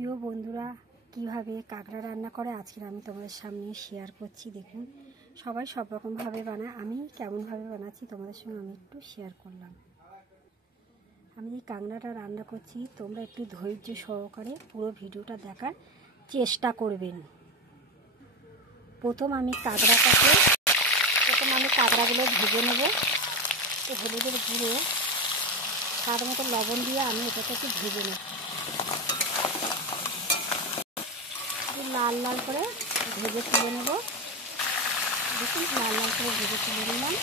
প্রিয় বন্ধুরা, কিভাবে কাঁকড়া রান্না করে আজকে আমি তোমাদের সামনে শেয়ার করছি। দেখুন, সবাই সব রকমভাবে বানায়, আমি কেমনভাবে বানাচ্ছি তোমাদের সঙ্গে আমি একটু শেয়ার করলাম। আমি এই কাঁকড়াটা রান্না করছি, তোমরা একটু ধৈর্য সহকারে পুরো ভিডিওটা দেখার চেষ্টা করবেন। প্রথম আমি কাঁকড়াগুলো ভেজে নেব। তো হলুদের গুঁড়ো, স্বাদ মতো লবণ দিয়ে আমি এটাকে একটু ভেজে নেব। লাল লাল করে ভেজে তুলে নেব। দেখুন, লাল লাল করে ভেজে তুলে নিলাম।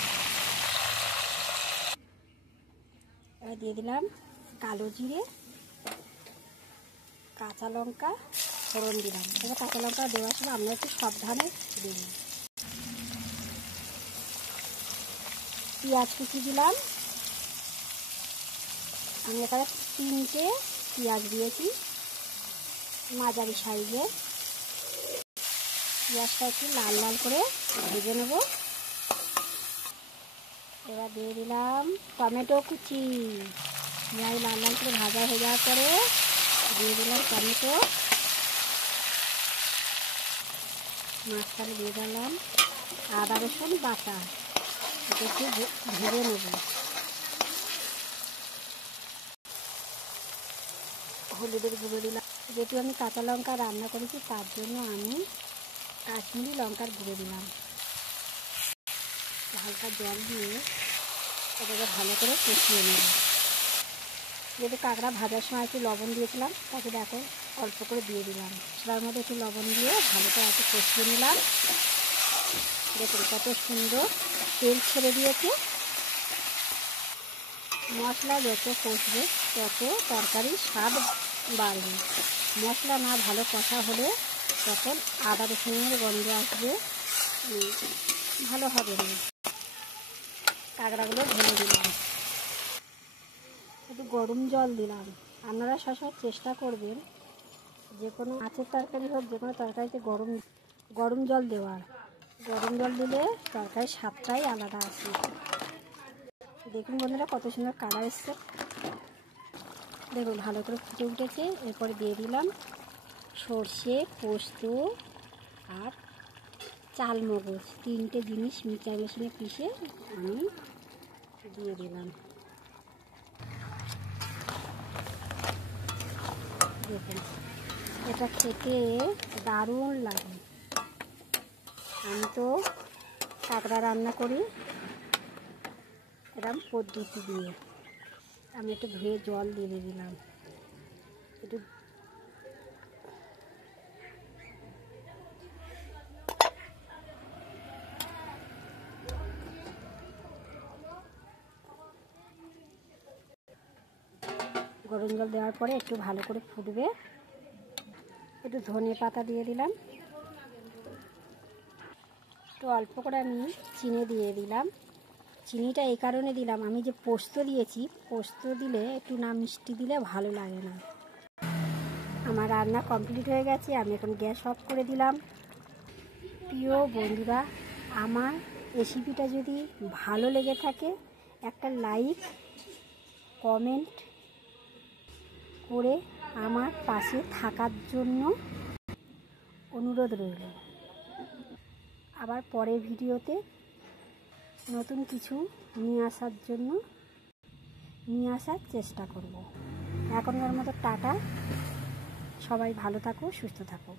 এবার দিয়ে দিলাম কালো জিরে, কাঁচা লঙ্কা ফোড়ন দিলাম। এবার কাঁচা লঙ্কা দেওয়ার সময় আমরা একটু সাবধানে দিই। পেঁয়াজ কুচি দিলাম। আমি এখানে 3টে পেঁয়াজ দিয়েছি, মাঝারি সাইজের। পেঁয়াজটা একটু লাল লাল করে ভেজে নেব। এবার দিয়ে দিলাম টমেটো কুচি। পেঁয়াজ লাল লাল করে ভাজা হয়ে যাওয়ার পরে দিয়ে দিলাম টমেটো। মাঝখানে দিয়ে দিলাম আদা রসুন বাটা। এটা একটু ভেজে নেব। হলুদের গুঁড়ো দিলাম। যেহেতু আমি কাঁচা লঙ্কা রান্না করেছি তার জন্য আমি কাশ্মীরি লঙ্কার গুঁড়ো দিলাম। হালকা জল দিয়ে এটাকে ভালো করে কষিয়ে নেব। যেহেতু কাঁকড়া ভাজার সময় একটু লবণ দিয়েছিলাম, তাকে দেখো অল্প করে দিয়ে দিলাম। সেটার মধ্যে একটু লবণ দিয়ে ভালো করে একটু কষিয়ে নিলাম। দেখুন কত সুন্দর তেল ছেড়ে দিয়েছে। মশলা যত কষবে তত তরকারির স্বাদ বাড়বে। মশলা না ভালো কষা হলে তখন আদা রসুনের গন্ধ আসবে, ভালো হবে না। কাঁকড়াগুলো ভেঙে দিলাম। একটু গরম জল দিলাম। আপনারা সবসময় চেষ্টা করবেন যে কোনো মাছের তরকারি হোক, যে কোনো তরকারিতে গরম জল দেওয়ার। গরম জল দিলে তরকারির স্বাদটাই আলাদা আসে। দেখুন বন্ধুরা, কত সুন্দর কালার এসছে। দেখুন ভালো করে ফুটে উঠেছে। এরপরে দিয়ে দিলাম সর্ষে, পোস্ত আর চালমগজ, 3টে জিনিস মিক্সার মেশিনে পিষে আমি দিয়ে দিলাম। দেখুন, এটা খেতে দারুণ লাগে। আমি তো কাঁকড়া রান্না করি এরকম পদ্ধতি দিয়ে। আমি একটু ধুয়ে জল দিয়ে দিলাম। একটু গরম জল দেওয়ার পরে একটু ভালো করে ফুটবে। একটু ধনে পাতা দিয়ে দিলাম। একটু অল্প করে আমি চিনি দিয়ে দিলাম। চিনিটা এই কারণে দিলাম, আমি যে পোস্ত দিয়েছি, পোস্ত দিলে একটু না মিষ্টি দিলে ভালো লাগে না। আমার রান্না কমপ্লিট হয়ে গেছে। আমি এখন গ্যাস অফ করে দিলাম। প্রিয় বন্ধুরা, আমার রেসিপিটা যদি ভালো লেগে থাকে একটা লাইক কমেন্ট করে আমার পাশে থাকার জন্য অনুরোধ রইল। আবার পরের ভিডিওতে নতুন কিছু নিয়ে আসার চেষ্টা করব। এখনকার মতো টাটা। সবাই ভালো থাকো, সুস্থ থাকো।